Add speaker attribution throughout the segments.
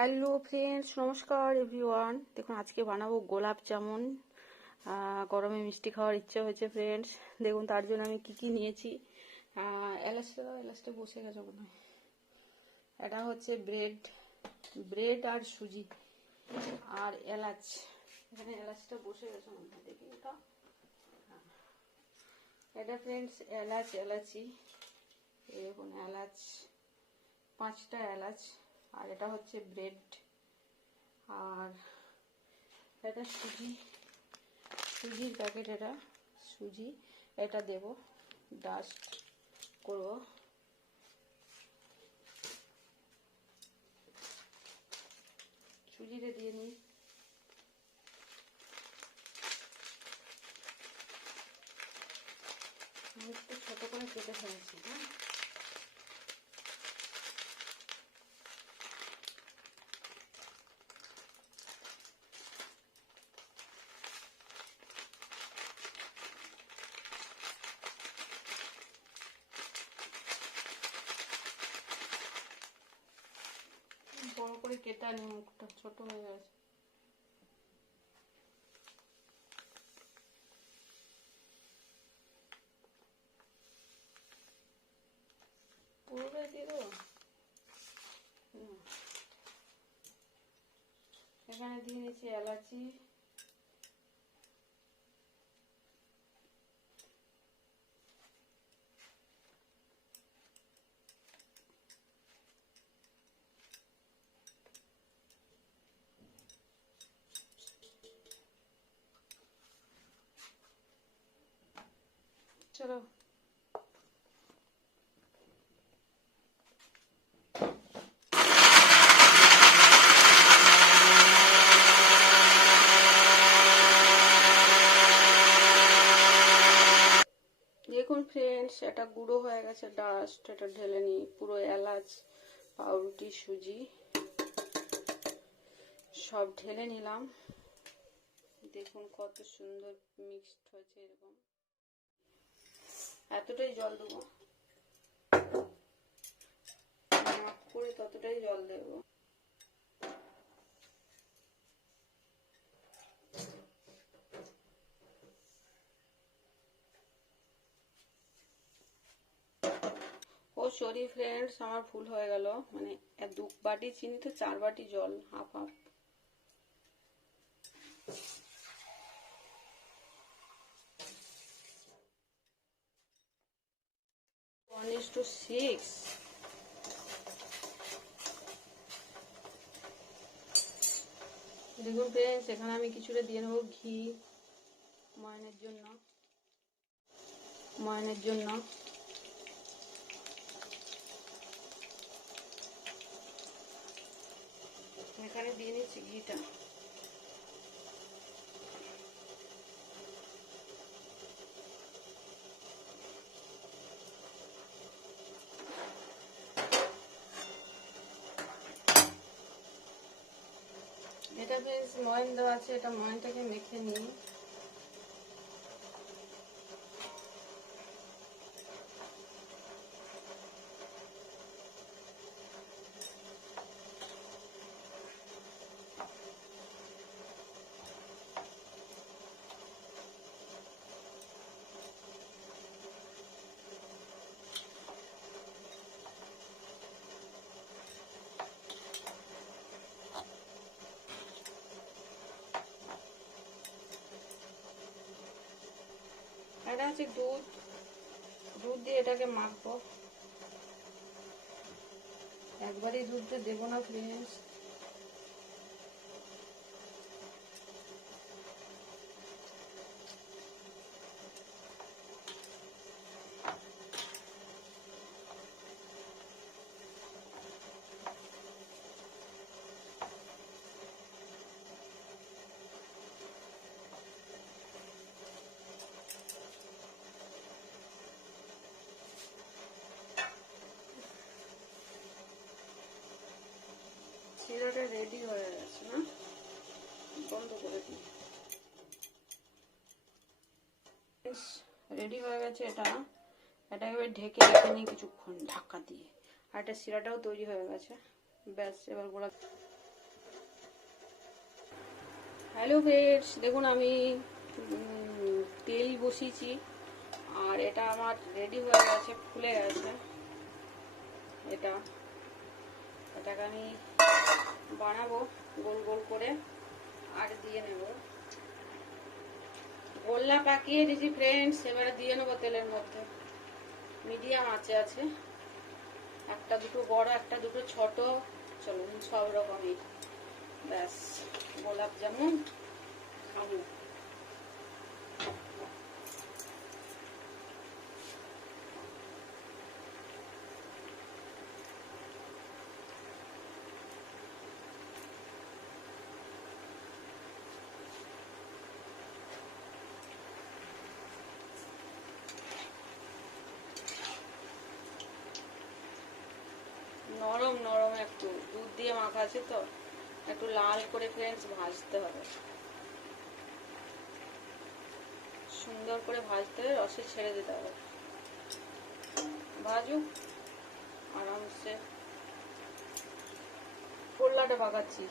Speaker 1: Hello friends, নমস্কার everyone. দেখুন, আজকে বানাবো গোলাপ জামুন। গরমে মিষ্টি খাওয়ার ইচ্ছে হয়েছে ফ্রেন্ডস। দেখুন, তার জন্য আমি কি কি নিয়েছি। এলাচটা এলাচটা বসে গেছে মনে হয়। এটা হচ্ছে ব্রেড ব্রেড আর সুজি আর এলাচ। এখানে এলাচটা বসে গেছে মনে হয়, দেখি এটা। হ্যাঁ। এটা ফ্রেন্ডস, এলাচ, এলাচি। দেখুন, এলাচ, পাঁচটা এলাচ। আর এটা হচ্ছে ব্রেড আর এটা সুজি, সুজির প্যাকেট এটা, সুজি। এটা দেব ডাস্ট করব। সুজিটা দিয়ে নিই। আমি একটু ছোটো করে কেটে ফেলেছি হ্যাঁ? করে কেটে আনি মুখটা ছোট হয়ে গেছে। এখানে দিয়ে নিচ্ছি এলাচি চলো। দেখুন ফ্রেন্ডস এটা গুঁড়ো হয়ে গেছে ডাস্ট এটা ঢেলে নিই। পুরো এলাচ, পাউরুটি, সুজি, সব ঢেলে নিলাম। দেখুন কত সুন্দর মিক্সড হয়েছে এরকম। এতটাই জল দেবো। করে ততটাই জল দেবো। ও সরি ফ্রেন্ডস আমার ভুল হয়ে গেল। মানে দু বাটি চিনি তো চার বাটি জল, হাফ হাফ। টু সিক্স দেখুন ফ্রেন্ডস এখানে আমি কিছুটা দিয়ে নেব ঘি ময়নের জন্য। ময়নের জন্য। এখানে দিয়ে নিচ্ছি ঘিটা। এটা দেওয়া আছে এটা ময়নটাকে মেখে নিই। এটা আছে দুধ। দুধ দিয়ে এটাকে মাখবো। একবারই দুধটা দেবো না ফ্রেন্ডস রেডি হয়ে? গেছে না বন্ধ করে দিই। রেডি হয়ে গেছে এটা। এটা এবার ঢেকে রেখে নিই কিছুক্ষণ, ঢাকা দিয়ে। আর এটা শিরাটাও তৈরি হয়ে গেছে। ব্যাস, এবার গোলা হ্যালো ফ্রেন্ডস দেখুন আমি তেল বসিয়েছি। আর এটা আমার রেডি হয়ে গেছে, ফুলে গেছে। এটা। এটাকে আমি বানাবো, গোল গোল করে আর দিয়ে নেব। গোল্লা পাকিয়ে দিয়েছি ফ্রেন্ডস এবারে দিয়ে নেব তেলের মধ্যে। মিডিয়াম আছে আছে। একটা দুটো বড়, একটা দুটো ছোট। চলুন সব রকমই। ব্যাস, গোলাপ জামুন খাব নরম নরম একটু। দুধ দিয়ে মাখা আছে তো। একটু লাল করে ফ্রেন্ডস ভাজতে হবে। সুন্দর করে ভাজতে হবে, রসে ছেড়ে দিতে হবে। ভাজুক। আরামসে। পোল্লাটা পাকাচ্ছি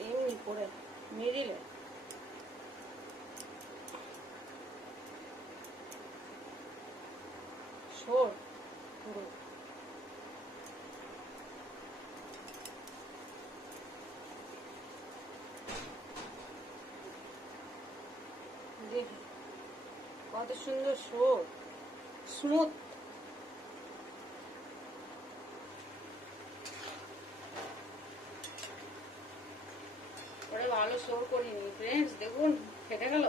Speaker 1: এমনি করে মেরিলে। সর পুরো। কত সুন্দর শোর স্মুথ ভালো করিনি। ফ্রেন্ডস দেখুন, ফেটে গেল?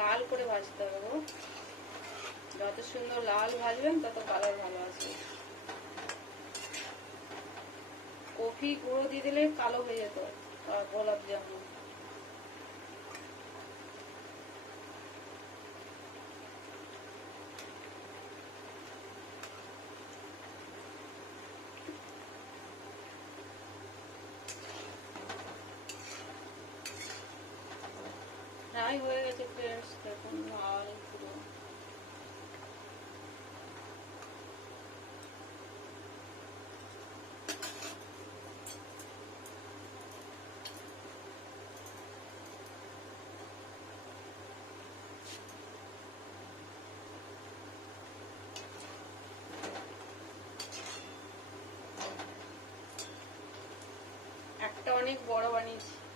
Speaker 1: লাল করে ভাজতে হবে গো। যত সুন্দর লাল ভাজবেন, তত কালার ভালো আসবে। কফি গুঁড়ো দিয়ে দিলে কালো হয়ে যেত গোলাপ জামুন। প্রায় হয়ে গেছে ফ্রেন্ডস দেখুন লাল পুরো একটা অনেক বড় বানিয়েছি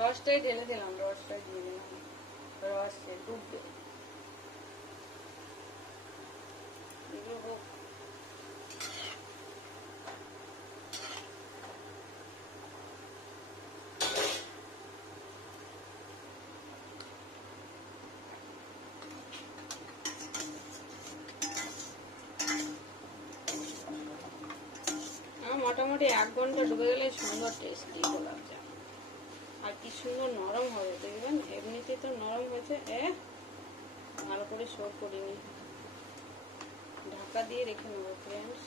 Speaker 1: রসটাই ঢেলে দিলাম রসটাই দিয়ে দিলাম রসে ডুববে মোটামুটি এক ঘণ্টা ডুবে গেলে সুন্দর টেস্টি গোলাপ জামুন আর কি সুন্দর নরম হবে, দেখবেন? এমনিতে তো নরম হয়েছে। এ, ভালো করে শোর করিনি। ঢাকা দিয়ে রেখে নেব ফ্রেন্ডস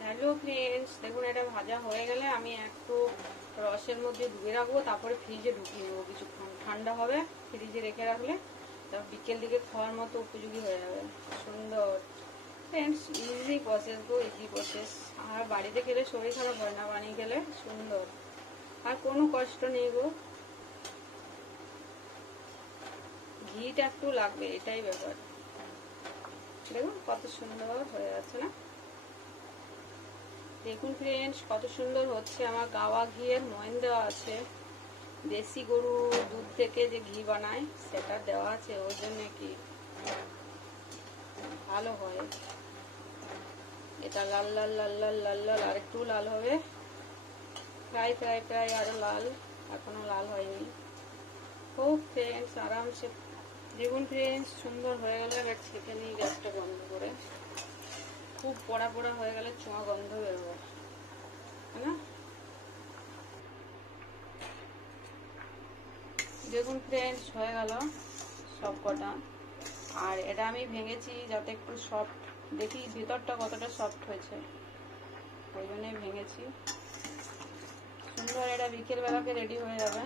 Speaker 1: হ্যালো ফ্রেন্ডস দেখুন, এটা ভাজা হয়ে গেলে আমি একটু রসের মধ্যে ডুবে রাখব, তারপরে ফ্রিজে ঢুকিয়ে নেব। কিছুক্ষণ ঠান্ডা হবে ফ্রিজে রেখে রাখলে তারপর বিকেল দিকে খাওয়ার মতো উপযোগী হয়ে যাবে। সুন্দর। Friends easy process go easy process আর বাড়িতে খেলে শরীর খারাপ হয় না, বানিয়ে গেলে সুন্দর। আর কোনো কষ্ট নেই গো। ঘিটা একটু লাগবে, এটাই ব্যাপার। দেখুন কত সুন্দর হয়ে যাচ্ছে না? দেখুন ফ্রেন্ডস কত সুন্দর হচ্ছে। আমার গাওয়া ঘিয়ের ময়ন দেওয়া আছে। দেশি গরু দুধ থেকে যে ঘি বানায়, সেটা দেওয়া আছে। ওর জন্য কি ভালো হয়। এটা লাল লাল লাল লাল লাল লাল আর একটু লাল হবে। প্রায় প্রায় প্রায় আরও লাল। এখনও লাল হয়নি। ও ফ্রেন্ডস আরামসে। দেখুন ফ্রেন্ডস সুন্দর হয়ে গেল। এবার ছেঁকে নিই গ্যাসটা বন্ধ করে। খুব পোড়া পোড়া হয়ে গেলে চোঁয়া গন্ধ বেরোবে না? দেখুন ফ্রেন্ডস হয়ে গেল সব কটা। আর এটা আমি ভেঙেছি যাতে একটু সফট দেখি ভেতরটা কতটা সফট হয়েছে। ওই জন্যই ভেঙেছি। সুন্দর এটা বিকেলবেলাকে রেডি হয়ে যাবে।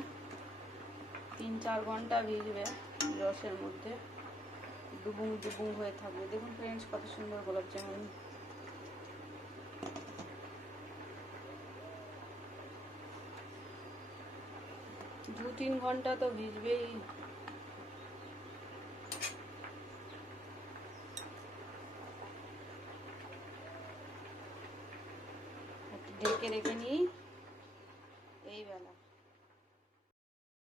Speaker 1: তিন চার ঘণ্টা ভিজবে রসের মধ্যে। ডুবুং ডুবুং হয়ে থাকবে। দেখুন ফ্রেন্ডস কত সুন্দর গোলাপ জামুন। দু তিন ঘণ্টা তো ভিজবেই। একটু